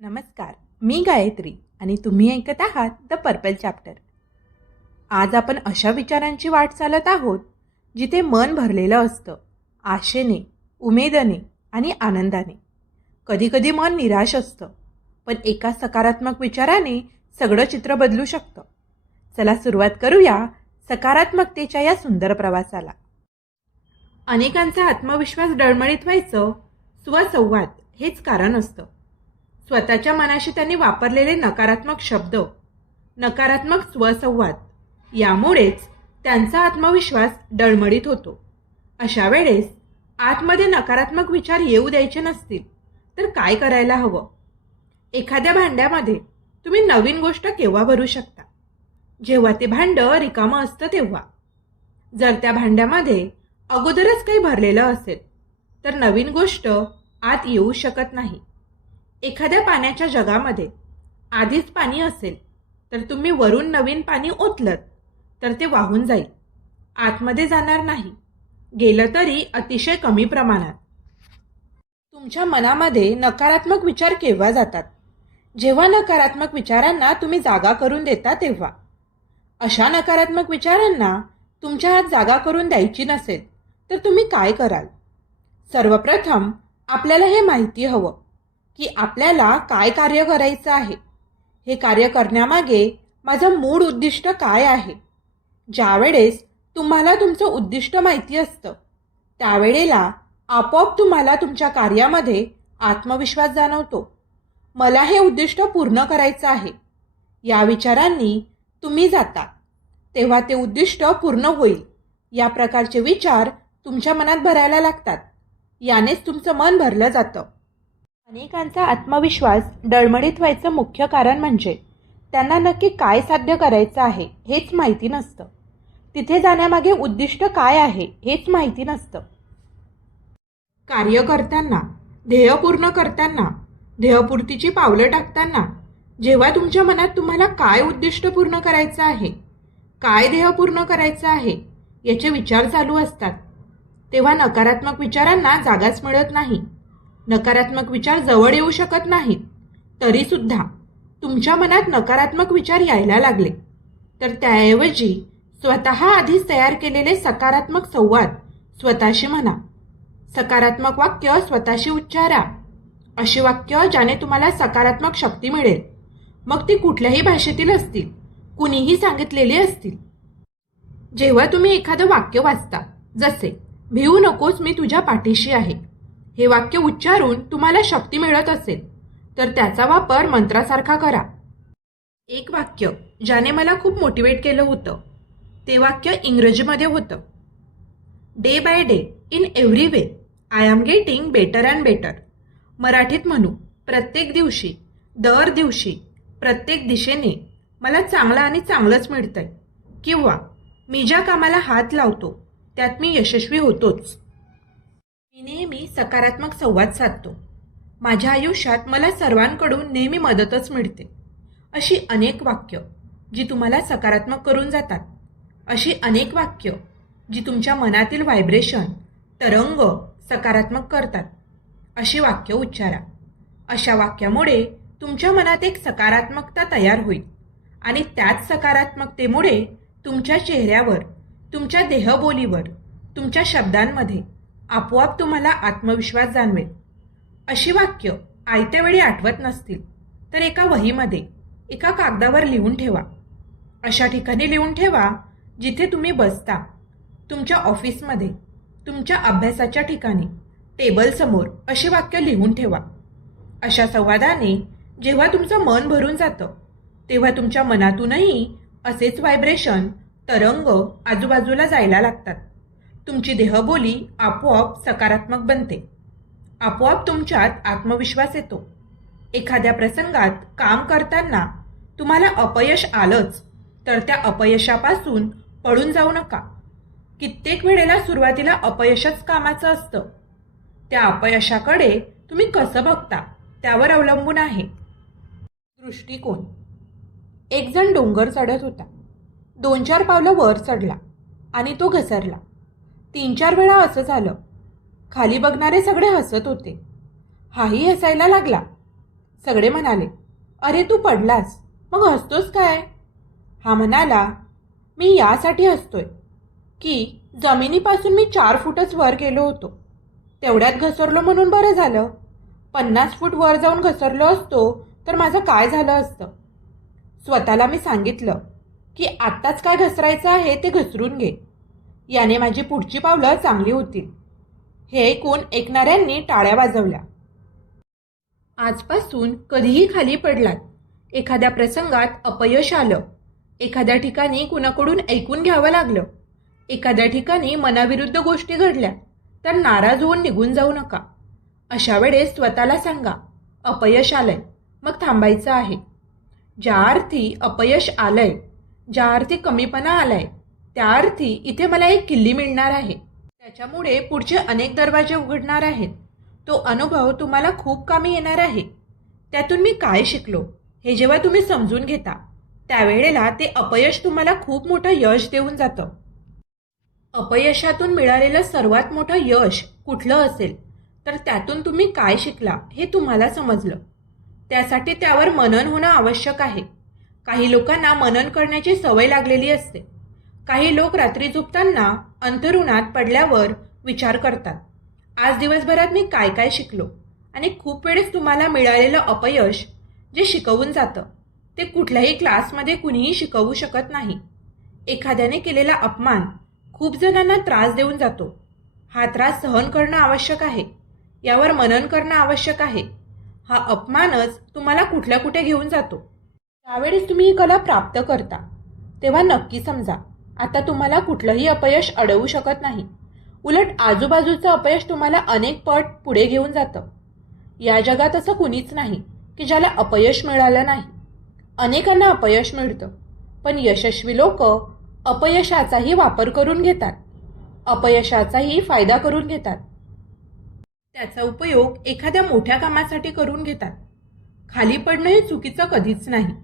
नमस्कार मी गायत्री आणि तुम्ही ऐकत आहात द पर्पल चॅप्टर आज आपण अशा विचारांची वाट चालत आहोत जिथे मन भरलेलं असतं आशेने उमेदने आणि आनंदाने. कधीकधी मन निराश असतं पण एका सकारात्मक विचाराने सगळं चित्र बदलू शकतं. चला सुरुवात करूया सकारात्मकतेच्या या सुंदर प्रवासाला. अनेकांचा आत्मविश्वास डळमळीत व्हायचं स्वसंवाद हेच कारण असतं. स्वतःच्या मनाशी त्यांनी वापरलेले नकारात्मक शब्द नकारात्मक स्वसंवाद यामुळेच त्यांचा आत्मविश्वास डळमळीत होतो. अशा वेळेस आतमध्ये नकारात्मक विचार येऊ द्यायचे नसतील तर काय करायला हवं? एखाद्या भांड्यामध्ये तुम्ही नवीन गोष्ट केव्हा भरू शकता? जेव्हा ते भांडं रिकामं असतं तेव्हा. जर त्या भांड्यामध्ये अगोदरच काही भरलेलं असेल तर नवीन गोष्ट आत येऊ शकत नाही. एखाद्या पाण्याच्या जगामध्ये आधीच पाणी असेल तर तुम्ही वरून नवीन पाणी ओतलत तर ते वाहून जाईल. आतमध्ये जाणार नाही. गेलं तरी अतिशय कमी प्रमाणात. तुमच्या मनामध्ये नकारात्मक विचार केव्हा जातात? जेव्हा नकारात्मक विचारांना तुम्ही जागा करून देता तेव्हा. अशा नकारात्मक विचारांना तुमच्या हात जागा करून द्यायची नसेल तर तुम्ही काय कराल? सर्वप्रथम आपल्याला हे माहिती हवं. की आपल्याला काय कार्य करायचं आहे? हे कार्य करण्यामागे माझं मूळ उद्दिष्ट काय आहे? ज्यावेळेस तुम्हाला तुमचं उद्दिष्ट माहिती असतं त्यावेळेला आपोआप तुम्हाला तुमच्या कार्यामध्ये आत्मविश्वास जाणवतो. मला हे उद्दिष्ट पूर्ण करायचं आहे. या विचारांनी तुम्ही जाता. तेव्हा ते उद्दिष्ट पूर्ण होईल. या प्रकारचे विचार तुमच्या मनात भरायला लागतात. यानेच तुमचं मन भरलं जातं. अनेकांचा आत्मविश्वास डळमळीत व्हायचं मुख्य कारण म्हणजे त्यांना नक्की काय साध्य करायचं आहे हेच माहिती नसतं. तिथे जाण्यामागे उद्दिष्ट काय आहे हेच माहिती नसतं. कार्य करताना ध्येय पूर्ण करताना ध्येयपूर्तीची पावलं टाकताना जेव्हा तुमच्या मनात तुम्हाला काय उद्दिष्ट पूर्ण करायचं आहे काय ध्येय पूर्ण करायचं आहे याचे विचार चालू असतात. तेव्हा नकारात्मक विचारांना जागाच मिळत नाही. नकारात्मक विचार जवळ येऊ शकत नाहीत. तरीसुद्धा तुमच्या मनात नकारात्मक विचार यायला लागले. तर त्याऐवजी स्वतः आधीच तयार केलेले सकारात्मक संवाद स्वतःशी म्हणा. सकारात्मक वाक्य स्वतःशी उच्चारा. अशी वाक्य ज्याने तुम्हाला सकारात्मक शक्ती मिळेल. मग ती कुठल्याही भाषेतील असतील कुणीही सांगितलेली असतील. जेव्हा तुम्ही एखादं वाक्य वाचता जसे भिवू नकोस मी तुझ्या पाठीशी आहे. हे वाक्य उच्चारून तुम्हाला शक्ती मिळत असेल तर त्याचा वापर मंत्रासारखा करा. एक वाक्य ज्याने मला खूप मोटिवेट केलं होतं ते वाक्य इंग्रजीमध्ये होतं. Day by day in every way I am getting better and better मराठीत म्हणू प्रत्येक दिवशी दर दिवशी प्रत्येक दिशेने मला चांगलं आणि चांगलंच मिळतंय. किंवा मी ज्या कामाला हात लावतो त्यात मी यशस्वी होतोच. मी नेहमी सकारात्मक संवाद साधतो. माझ्या आयुष्यात मला सर्वांकडून नेहमी मदतच मिळते. अशी अनेक वाक्य जी तुम्हाला सकारात्मक करून जातात. अशी अनेक वाक्य जी तुमच्या मनातील व्हायब्रेशन तरंग सकारात्मक करतात. अशी वाक्य उच्चारा. अशा वाक्यामुळे तुमच्या मनात एक सकारात्मकता तयार होईल आणि त्याच सकारात्मकतेमुळे तुमच्या चेहऱ्यावर तुमच्या देहबोलीवर तुमच्या शब्दांमध्ये आपोआप तुम्हाला आत्मविश्वास जाणवेल. अशी वाक्य आयत्या वेळी आठवत नसतील तर एका वहीमध्ये एका कागदावर लिहून ठेवा. अशा ठिकाणी लिहून ठेवा जिथे तुम्ही बसता तुमच्या ऑफिसमध्ये तुमच्या अभ्यासाच्या ठिकाणी टेबलसमोर अशी वाक्य लिहून ठेवा. अशा संवादाने जेव्हा तुमचं मन भरून जातं तेव्हा तुमच्या मनातूनही असेच व्हायब्रेशन तरंग आजूबाजूला जायला लागतात. तुमची देहबोली आपोआप सकारात्मक बनते. आपोआप तुमच्यात आत्मविश्वास येतो. एखाद्या प्रसंगात काम करताना तुम्हाला अपयश आलंच तर त्या अपयशापासून पळून जाऊ नका. कित्येक वेळेला सुरुवातीला अपयशच कामाचं असतं. त्या अपयशाकडे तुम्ही कसं बघता त्यावर अवलंबून आहे. दृष्टिकोन. एकजण डोंगर चढत होता. दोन चार पावलं वर चढला आणि तो घसरला. तीन चार वेळा असं झालं. खाली बघणारे सगळे हसत होते. हाही हसायला लागला. सगळे म्हणाले अरे तू पडलास. मग हसतोस काय? हा म्हणाला मी यासाठी हसतोय. की जमिनीपासून मी चार फूटच वर गेलो होतो. तेवढ्यात घसरलो म्हणून बरं झालं. पन्नास फूट वर जाऊन घसरलो असतो तर माझं काय झालं असतं? स्वतःला मी सांगितलं की आत्ताच काय घसरायचं आहे ते घसरून घे. याने माझी पुढची पावलं चांगली होतील हे ऐकून ऐकणाऱ्यांनी टाळ्या वाजवल्या. आजपासून कधीही खाली पडलात. एखाद्या प्रसंगात अपयश आलं. एखाद्या ठिकाणी कुणाकडून ऐकून घ्यावं लागलं. एखाद्या ठिकाणी मनाविरुद्ध गोष्टी घडल्या तर नाराज होऊन निघून जाऊ नका. अशा वेळेस स्वतःला सांगा अपयश आलंय मग थांबायचं आहे. ज्या अर्थी अपयश आलंय ज्या अर्थी कमीपणा आलाय त्या अर्थी इथे मला एक किल्ली मिळणार आहे. त्याच्यामुळे पुढचे अनेक दरवाजे उघडणार आहेत. तो अनुभव तुम्हाला खूप कामी येणार आहे. त्यातून मी काय शिकलो? हे जेव्हा तुम्ही समजून घेता त्यावेळेला ते अपयश तुम्हाला खूप मोठं यश देऊन जातं. अपयशातून मिळालेलं सर्वात मोठं यश कुठलं असेल? तर त्यातून तुम्ही काय शिकला हे तुम्हाला समजलं. त्यासाठी त्यावर मनन होणं आवश्यक आहे. काही लोकांना मनन करण्याची सवय लागलेली असते. काही लोक रात्री झोपताना अंथरुणात पडल्यावर विचार करतात. आज दिवसभरात मी काय काय शिकलो? आणि खूप वेळेस तुम्हाला मिळालेलं अपयश जे शिकवून जातं ते कुठल्याही क्लासमध्ये कुणीही शिकवू शकत नाही. एखाद्याने केलेला अपमान खूप जणांना त्रास देऊन जातो. हा त्रास सहन करणं आवश्यक आहे. यावर मनन करणं आवश्यक आहे. हा अपमानच तुम्हाला कुठल्या कुठे घेऊन जातो. त्यावेळेस तुम्ही ही कला प्राप्त करता. तेव्हा नक्की समजा. आता तुम्हाला कुठलंही अपयश अडवू शकत नाही. उलट आजूबाजूचं अपयश तुम्हाला अनेक पट पुढे घेऊन जातं. या जगात असं कुणीच नाही की ज्याला अपयश मिळालं नाही. अनेकांना अपयश मिळतं पण यशस्वी लोक अपयशाचाही वापर करून घेतात. अपयशाचाही फायदा करून घेतात. त्याचा उपयोग एखाद्या मोठ्या कामासाठी करून घेतात. खाली पडणं हे चुकीचं कधीच नाही.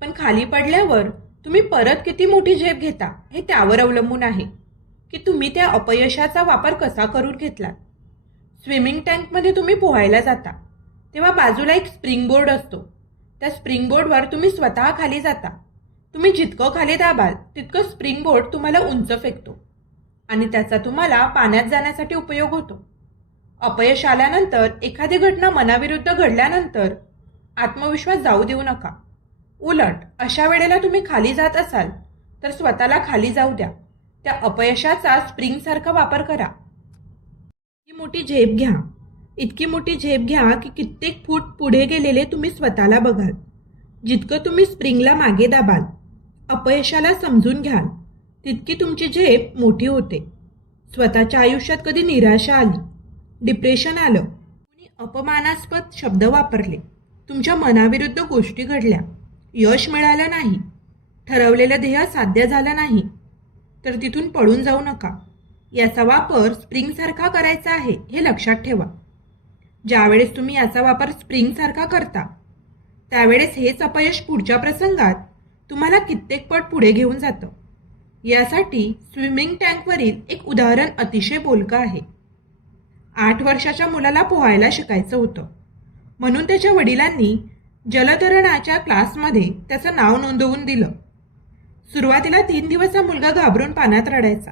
पण खाली पडल्यावर तुम्ही परत किती मोठी झेप घेता हे त्यावर अवलंबून आहे की तुम्ही त्या अपयशाचा वापर कसा करून घेतलात. स्विमिंग टँकमध्ये तुम्ही पोहायला जाता तेव्हा बाजूला एक स्प्रिंग बोर्ड असतो. त्या स्प्रिंग बोर्डवर तुम्ही स्वतः खाली जाता. तुम्ही जितकं खाली दाबाल तितकं स्प्रिंग बोर्ड तुम्हाला उंच फेकतो आणि त्याचा तुम्हाला पाण्यात जाण्यासाठी उपयोग होतो. अपयश आल्यानंतर एखादी घटना मनाविरुद्ध घडल्यानंतर आत्मविश्वास जाऊ देऊ नका. उलट अशा वेळेला तुम्ही खाली जात असाल तर स्वतःला खाली जाऊ द्या. त्या अपयशाचा स्प्रिंगसारखा वापर करा. इतकी मोठी झेप घ्या. इतकी मोठी झेप घ्या की कित्येक फूट पुढे गेलेले तुम्ही स्वतःला बघाल. जितकं तुम्ही स्प्रिंगला मागे दाबाल अपयशाला समजून घ्याल तितकी तुमची झेप मोठी होते. स्वतःच्या आयुष्यात कधी निराशा आली डिप्रेशन आलं कुणी अपमानास्पद शब्द वापरले तुमच्या मनाविरुद्ध गोष्टी घडल्या यश मिळालं नाही ठरवलेलं ध्येय साध्य झालं नाही तर तिथून पळून जाऊ नका. याचा वापर स्प्रिंगसारखा करायचा आहे हे लक्षात ठेवा. ज्यावेळेस तुम्ही याचा वापर स्प्रिंगसारखा करता त्यावेळेस हेच अपयश पुढच्या प्रसंगात तुम्हाला कित्येक पट पुढे घेऊन जातं. यासाठी स्विमिंग टँकवरील एक उदाहरण अतिशय बोलकं आहे. आठ वर्षाच्या मुलाला पोहायला शिकायचं होतं. म्हणून त्याच्या वडिलांनी जलतरणाच्या क्लासमध्ये त्याचं नाव नोंदवून दिलं. सुरुवातीला तीन दिवस हा मुलगा घाबरून पाण्यात रडायचा.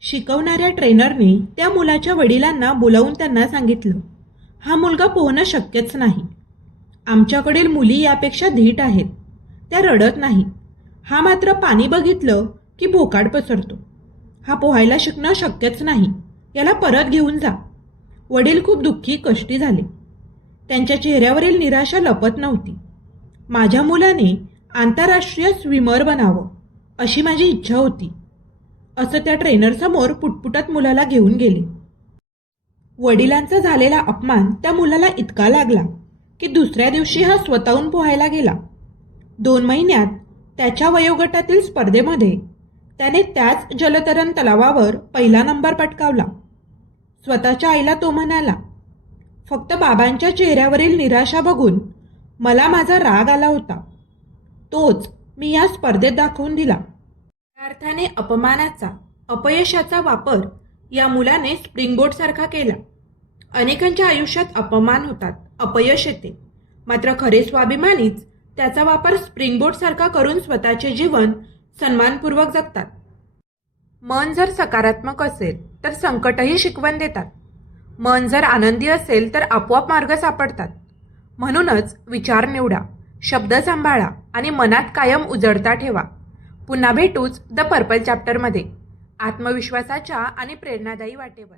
शिकवणाऱ्या ट्रेनरने त्या मुलाच्या वडिलांना बोलावून त्यांना सांगितलं हा मुलगा पोहणं शक्यच नाही. आमच्याकडील मुली यापेक्षा धीट आहेत. त्या रडत नाही. हा मात्र पाणी बघितलं की भोकाड पसरतो. हा पोहायला शिकणं शक्यच नाही. याला परत घेऊन जा. वडील खूप दुःखी कष्टी झाले. त्यांच्या चेहऱ्यावरील निराशा लपत नव्हती. माझ्या मुलाने आंतरराष्ट्रीय स्विमर बनावं अशी माझी इच्छा होती. असं त्या ट्रेनरसमोर पुटपुटत मुलाला घेऊन गेले. वडिलांचा झालेला अपमान त्या मुलाला इतका लागला की दुसऱ्या दिवशी हा स्वतःहून पोहायला गेला. दोन महिन्यात त्याच्या वयोगटातील स्पर्धेमध्ये त्याने त्याच जलतरण तलावावर पहिला नंबर पटकावला. स्वतःच्या आईला तो म्हणाला फक्त बाबांच्या चेहऱ्यावरील निराशा बघून मला माझा राग आला होता. तोच मी या स्पर्धेत दाखवून दिला. त्या अर्थाने अपमानाचा अपयशाचा वापर या मुलाने स्प्रिंगबोर्ड सारखा केला. अनेकांच्या आयुष्यात अपमान होतात अपयश येते. मात्र खरे स्वाभिमानीच त्याचा वापर स्प्रिंगबोट सारखा करून स्वतःचे जीवन सन्मानपूर्वक जगतात. मन जर सकारात्मक असेल तर संकटही शिकवण देतात. मन जर आनंदी असेल तर आपोआप मार्ग सापडतात. म्हणूनच विचार निवडा शब्द सांभाळा आणि मनात कायम उजळता ठेवा. पुन्हा भेटूच द पर्पल चॅप्टरमध्ये आत्मविश्वासाच्या आणि प्रेरणादायी वाटेवर.